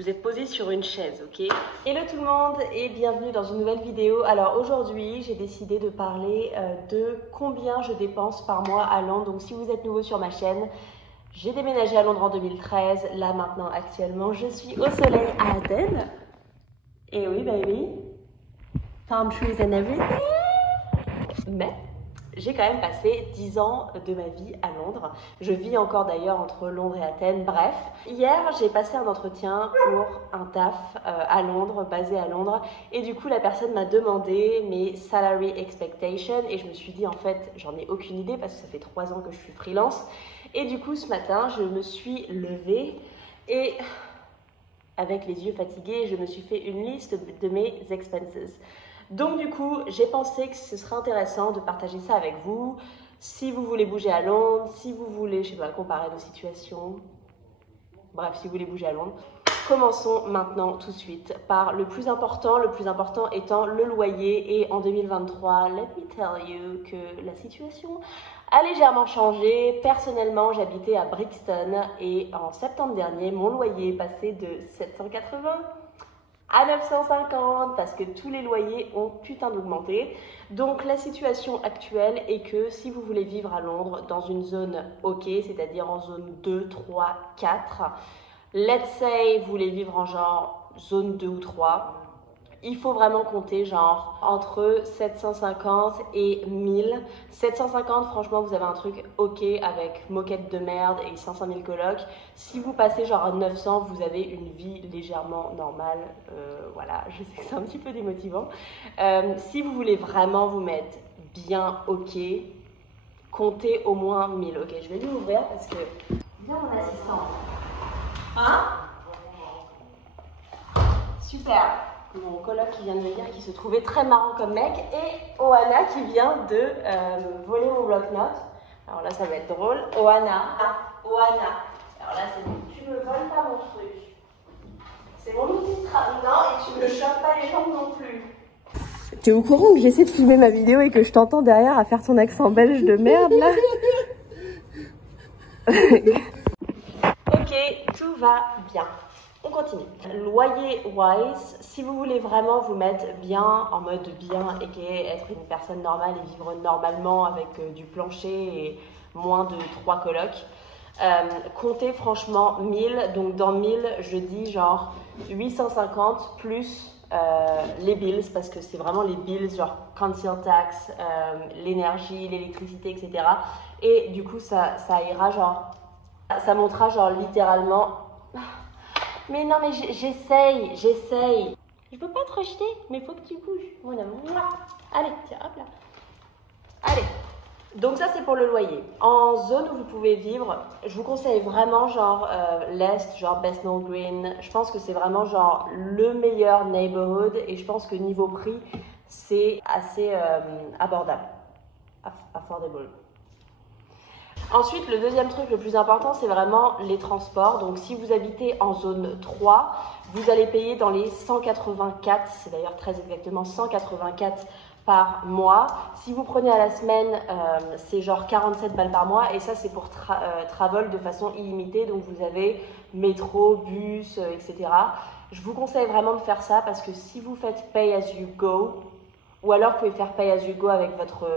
Vous êtes posé sur une chaise, ok? Hello tout le monde et bienvenue dans une nouvelle vidéo. Alors aujourd'hui, j'ai décidé de parler de combien je dépense par mois à Londres. Donc si vous êtes nouveau sur ma chaîne, j'ai déménagé à Londres en 2013. Là maintenant, actuellement, je suis au soleil à Athènes. Et oui, baby, palm trees and everything. Mais j'ai quand même passé 10 ans de ma vie à Londres. Je vis encore d'ailleurs entre Londres et Athènes. Bref, hier j'ai passé un entretien pour un taf à Londres, basé à Londres. Et du coup la personne m'a demandé mes salary expectations. Et je me suis dit en fait j'en ai aucune idée parce que ça fait 3 ans que je suis freelance. Et du coup ce matin je me suis levée et avec les yeux fatigués je me suis fait une liste de mes expenses. Donc du coup, j'ai pensé que ce serait intéressant de partager ça avec vous. Si vous voulez bouger à Londres, si vous voulez, je sais pas, comparer nos situations. Bref, si vous voulez bouger à Londres. Commençons maintenant tout de suite par le plus important étant le loyer. Et en 2023, let me tell you que la situation a légèrement changé. Personnellement, j'habitais à Brixton et en septembre dernier, mon loyer est passé de 780 à 950 parce que tous les loyers ont putain d'augmenté. Donc la situation actuelle est que si vous voulez vivre à Londres dans une zone OK, c'est-à-dire en zone 2, 3, 4, let's say vous voulez vivre en genre zone 2 ou 3, il faut vraiment compter genre entre 750 et 1000. 750, franchement, vous avez un truc OK avec moquette de merde et 500 000 colocs. Si vous passez genre à 900, vous avez une vie légèrement normale. Voilà, je sais que c'est un petit peu démotivant. Si vous voulez vraiment vous mettre bien OK, comptez au moins 1000. OK, je vais lui ouvrir parce que... Viens mon assistant. Hein? Super. Mon coloc qui vient de me dire qu'il se trouvait très marrant comme mec et Oana qui vient de voler mon bloc-notes. Alors là ça va être drôle. Oana. Alors là c'est bon. Tu me voles pas mon truc. C'est mon outil de travail. Non, et tu me chopes pas les jambes non plus. T'es au courant que j'essaie de filmer ma vidéo et que je t'entends derrière à faire ton accent belge de merde là? Ok, tout va bien. On continue. Loyer wise, si vous voulez vraiment vous mettre bien, en mode bien, et être une personne normale et vivre normalement avec du plancher et moins de 3 colocs, comptez franchement 1000. Donc dans 1000, je dis genre 850 plus les bills, parce que c'est vraiment les bills, genre council tax, l'énergie, l'électricité, etc. Et du coup, ça ira genre, ça montera genre littéralement... Mais non, mais j'essaye. Je peux pas te rejeter, mais il faut que tu bouges, mon amour. Allez, tiens, hop là. Allez. Donc ça, c'est pour le loyer. En zone où vous pouvez vivre, je vous conseille vraiment genre l'Est, genre Bethnal Green. Je pense que c'est vraiment genre le meilleur neighborhood et je pense que niveau prix, c'est assez abordable. Affordable. Ensuite, le deuxième truc le plus important, c'est vraiment les transports. Donc, si vous habitez en zone 3, vous allez payer dans les 184, c'est d'ailleurs très exactement 184 par mois. Si vous prenez à la semaine, c'est genre 47 balles par mois. Et ça, c'est pour travel de façon illimitée. Donc, vous avez métro, bus, etc. Je vous conseille vraiment de faire ça parce que si vous faites pay as you go, ou alors vous pouvez faire pay as you go avec votre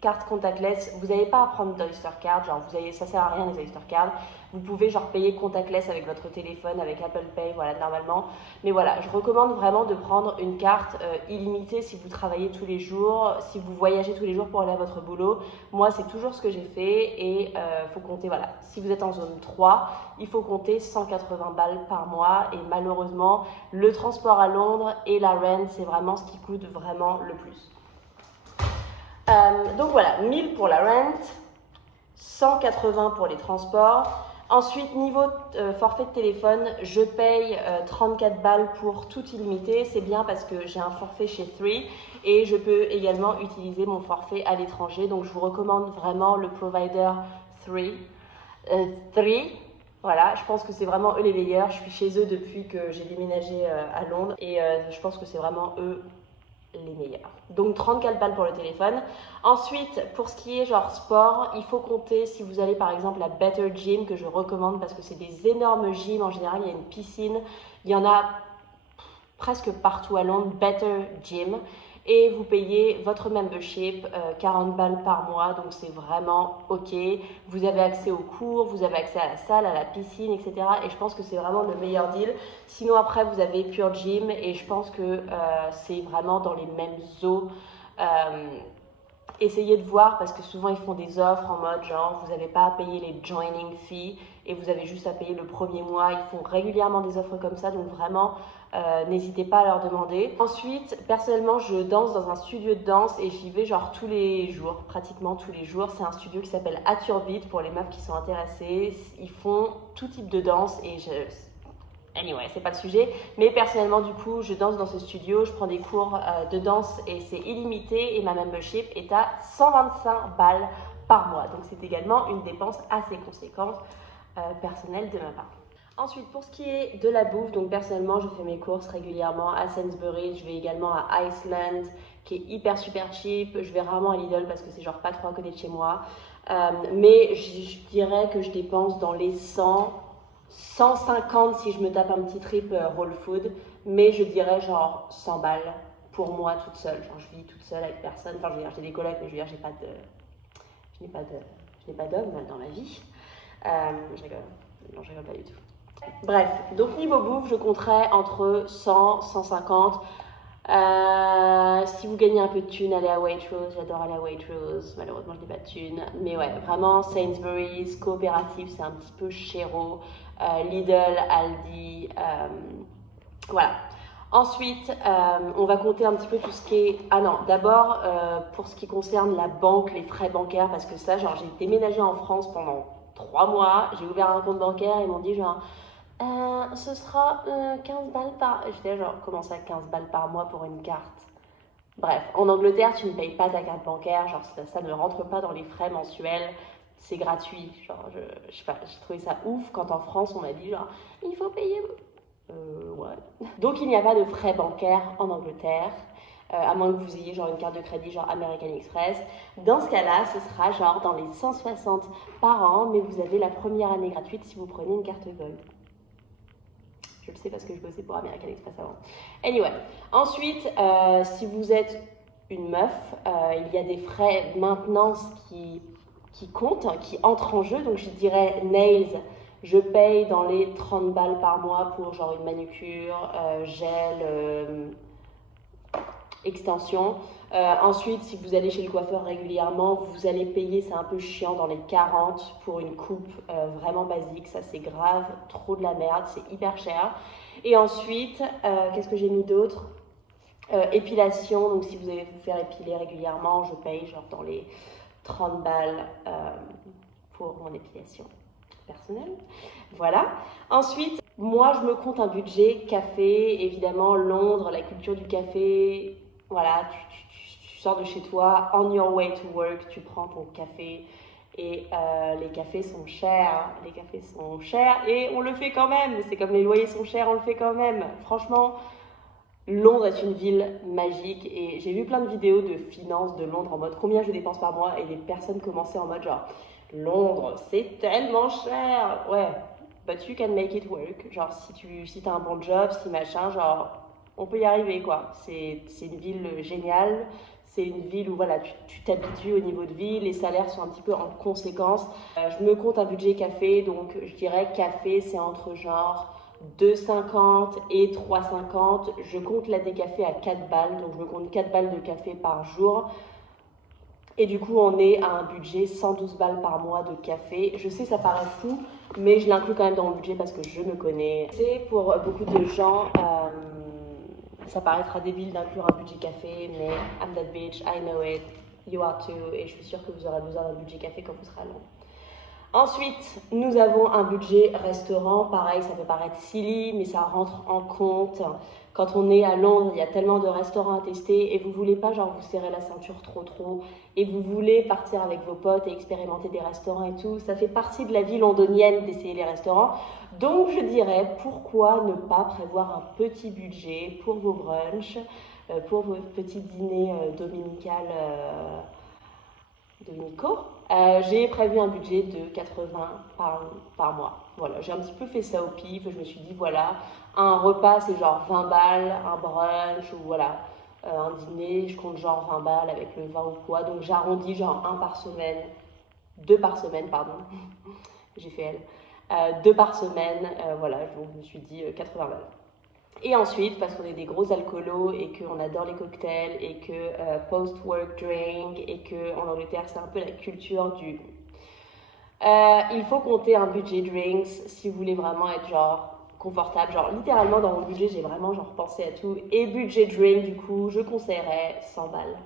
carte contactless, vous n'avez pas à prendre d'Oyster Card, genre ça sert à rien les Oyster Card. Vous pouvez genre payer contactless avec votre téléphone, avec Apple Pay, voilà, normalement. Mais voilà, je recommande vraiment de prendre une carte illimitée si vous travaillez tous les jours, si vous voyagez tous les jours pour aller à votre boulot. Moi, c'est toujours ce que j'ai fait et faut compter, voilà. Si vous êtes en zone 3, il faut compter 180 balles par mois et malheureusement, le transport à Londres et la rent, c'est vraiment ce qui coûte vraiment le plus. Donc voilà, 1000 pour la rent, 180 pour les transports. Ensuite, niveau forfait de téléphone, je paye 34 balles pour tout illimité. C'est bien parce que j'ai un forfait chez 3 et je peux également utiliser mon forfait à l'étranger. Donc je vous recommande vraiment le provider 3. Voilà, je pense que c'est vraiment eux les meilleurs. Je suis chez eux depuis que j'ai déménagé à Londres et je pense que c'est vraiment eux les meilleurs. Donc 34 balles pour le téléphone. Ensuite, pour ce qui est genre sport, il faut compter si vous allez par exemple à Better Gym, que je recommande parce que c'est des énormes gyms. En général, il y a une piscine. Il y en a presque partout à Londres, Better Gym. Et vous payez votre membership, 40 balles par mois, donc c'est vraiment ok. Vous avez accès aux cours, vous avez accès à la salle, à la piscine, etc. Et je pense que c'est vraiment le meilleur deal. Sinon après, vous avez Pure Gym et je pense que c'est vraiment dans les mêmes eaux. Essayez de voir parce que souvent ils font des offres en mode genre vous n'avez pas à payer les joining fees et vous avez juste à payer le premier mois. Ils font régulièrement des offres comme ça, donc vraiment n'hésitez pas à leur demander. Ensuite, personnellement, je danse dans un studio de danse et j'y vais genre tous les jours, pratiquement tous les jours. C'est un studio qui s'appelle At Your Beat pour les meufs qui sont intéressées. Ils font tout type de danse et Anyway, c'est pas le sujet, mais personnellement du coup je danse dans ce studio, je prends des cours de danse et c'est illimité et ma membership est à 125 balles par mois, donc c'est également une dépense assez conséquente personnelle de ma part. Ensuite, pour ce qui est de la bouffe, donc personnellement je fais mes courses régulièrement à Sainsbury's, je vais également à Iceland qui est hyper super cheap, je vais rarement à Lidl parce que c'est genre pas trop à côté de chez moi, mais je dirais que je dépense dans les 150 si je me tape un petit trip Whole Food, mais je dirais genre 100 balles pour moi toute seule. Genre je vis toute seule avec personne. Enfin je veux dire j'ai des colocs, mais je veux dire je n'ai pas d'homme dans ma vie. Je rigole. Non, je rigole pas du tout. Bref, donc niveau bouffe, je compterais entre 100, 150. Si vous gagnez un peu de thunes, allez à Waitrose, j'adore aller à Waitrose, malheureusement je n'ai pas de thunes, mais ouais, vraiment Sainsbury's, coopératif, c'est un petit peu chéro, Lidl, Aldi, voilà. Ensuite, on va compter un petit peu tout ce qui est... Ah non, d'abord, pour ce qui concerne la banque, les frais bancaires, parce que ça, genre j'ai déménagé en France pendant 3 mois, j'ai ouvert un compte bancaire, ils m'ont dit genre... ce sera 15 balles par... J'étais genre, comment ça 15 balles par mois pour une carte? Bref, en Angleterre, tu ne payes pas ta carte bancaire, genre ça ne rentre pas dans les frais mensuels, c'est gratuit. Genre, je sais pas, j'ai trouvé ça ouf quand en France on m'a dit genre, il faut payer... ouais. Donc il n'y a pas de frais bancaires en Angleterre, à moins que vous ayez genre une carte de crédit genre American Express. Dans ce cas-là, ce sera genre dans les 160 par an, mais vous avez la première année gratuite si vous prenez une carte Gold. Je le sais parce que je bossais pour American Express avant. Anyway, ensuite, si vous êtes une meuf, il y a des frais maintenance qui comptent, qui entrent en jeu. Donc je dirais nails, je paye dans les 30 balles par mois pour genre une manucure, gel, extension. Ensuite, si vous allez chez le coiffeur régulièrement, vous allez payer, c'est un peu chiant, dans les 40 pour une coupe vraiment basique. Ça, c'est grave, trop de la merde, c'est hyper cher. Et ensuite, qu'est-ce que j'ai mis d'autre? Épilation, donc si vous allez vous faire épiler régulièrement, je paye genre dans les 30 balles pour mon épilation personnelle. Voilà. Ensuite, moi, je me compte un budget café. Évidemment, Londres, la culture du café, voilà, tu sors de chez toi, on your way to work, tu prends ton café et les cafés sont chers. Les cafés sont chers et on le fait quand même. C'est comme les loyers sont chers, on le fait quand même. Franchement, Londres est une ville magique et j'ai vu plein de vidéos de finances de Londres en mode combien je dépense par mois et les personnes commençaient en mode genre Londres c'est tellement cher, ouais, but you can make it work, genre si t'as un bon job, si machin, genre on peut y arriver quoi, c'est une ville géniale, c'est une ville où voilà tu t'habitues au niveau de vie, les salaires sont un petit peu en conséquence. Je me compte un budget café, donc je dirais café c'est entre genre 2,50 et 3,50. Je compte la décafé à 4 balles, donc je me compte 4 balles de café par jour. Et du coup, on est à un budget 112 balles par mois de café. Je sais, ça paraît fou, mais je l'inclus quand même dans mon budget parce que je me connais. C'est pour beaucoup de gens, ça paraîtra débile d'inclure un budget café, mais I'm that bitch, I know it, you are too, et je suis sûre que vous aurez besoin d'un budget café quand vous serez à Londres. Ensuite, nous avons un budget restaurant. Pareil, ça peut paraître silly, mais ça rentre en compte. Quand on est à Londres, il y a tellement de restaurants à tester et vous voulez pas genre vous serrer la ceinture trop et vous voulez partir avec vos potes et expérimenter des restaurants et tout. Ça fait partie de la vie londonienne d'essayer les restaurants. Donc je dirais pourquoi ne pas prévoir un petit budget pour vos brunchs. pour vos petits dîners dominicaux. J'ai prévu un budget de 80 par mois. Voilà, j'ai un petit peu fait ça au pif. Je me suis dit, voilà, un repas c'est genre 20 balles, un brunch ou voilà, un dîner, je compte genre 20 balles avec le vin ou quoi. Donc j'arrondis genre un par semaine, deux par semaine, pardon. J'ai fait elle. Deux par semaine, voilà, donc je me suis dit 80 balles. Et ensuite, parce qu'on est des gros alcoolos et qu'on adore les cocktails et que post-work drink et qu'en Angleterre, c'est un peu la culture du... il faut compter un budget drinks si vous voulez vraiment être genre confortable. Genre littéralement dans mon budget, j'ai vraiment genre pensé à tout. Et budget drink, du coup, je conseillerais 100 balles.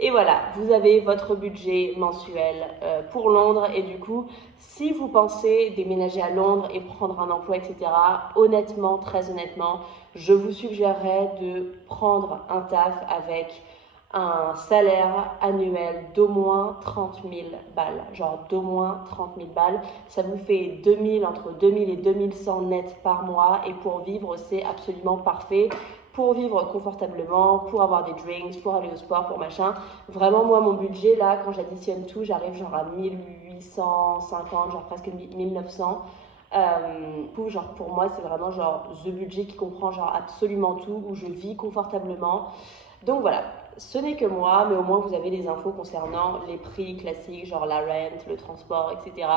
Et voilà, vous avez votre budget mensuel pour Londres. Et du coup, si vous pensez déménager à Londres et prendre un emploi, etc., honnêtement, très honnêtement, je vous suggérerais de prendre un taf avec un salaire annuel d'au moins 30 000 balles. Genre d'au moins 30 000 balles. Ça vous fait 2000, entre 2000 et 2100 net par mois. Et pour vivre, c'est absolument parfait. Pour vivre confortablement, pour avoir des drinks, pour aller au sport, pour machin. Vraiment, moi, mon budget, là, quand j'additionne tout, j'arrive genre à 1850, genre presque 1900. Genre, pour moi, c'est vraiment genre the budget qui comprend genre absolument tout, où je vis confortablement. Donc voilà, ce n'est que moi, mais au moins vous avez des infos concernant les prix classiques, genre la rent, le transport, etc.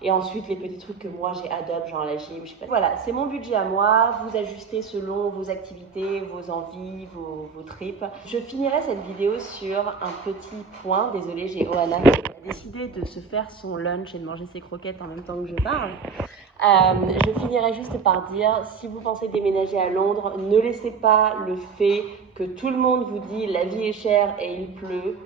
Et ensuite les petits trucs que moi j'ai adopte, genre la gym, je sais pas. Voilà, c'est mon budget à moi, vous ajustez selon vos activités, vos envies, vos trips. Je finirai cette vidéo sur un petit point. Désolée, j'ai Oana qui a décidé de se faire son lunch et de manger ses croquettes en même temps que je parle. Je finirai juste par dire, si vous pensez déménager à Londres, ne laissez pas le fait que tout le monde vous dit la vie est chère et il pleut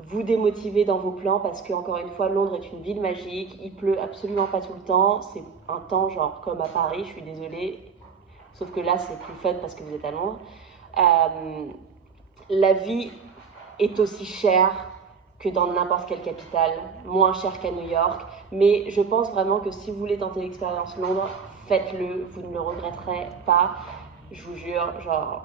vous démotiver dans vos plans, parce que encore une fois, Londres est une ville magique, il pleut absolument pas tout le temps, c'est un temps genre comme à Paris, je suis désolée, sauf que là c'est plus fun parce que vous êtes à Londres. La vie est aussi chère que dans n'importe quelle capitale, moins cher qu'à New York. Mais je pense vraiment que si vous voulez tenter l'expérience Londres, faites-le, vous ne le regretterez pas. Je vous jure, genre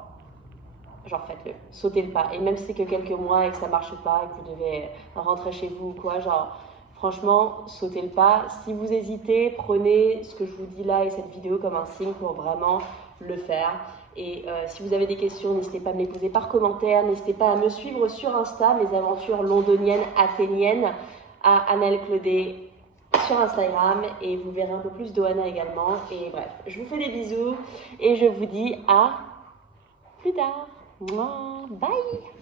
faites-le, sautez le pas. Et même si c'est que quelques mois et que ça marche pas et que vous devez rentrer chez vous ou quoi, genre franchement, sautez le pas. Si vous hésitez, prenez ce que je vous dis là et cette vidéo comme un signe pour vraiment le faire. Et si vous avez des questions, n'hésitez pas à me les poser par commentaire. N'hésitez pas à me suivre sur Insta, mes aventures londoniennes, athéniennes, à Anaëlle Claudet sur Instagram. Et vous verrez un peu plus d'Oana également. Et bref, je vous fais des bisous et je vous dis à plus tard. Bye!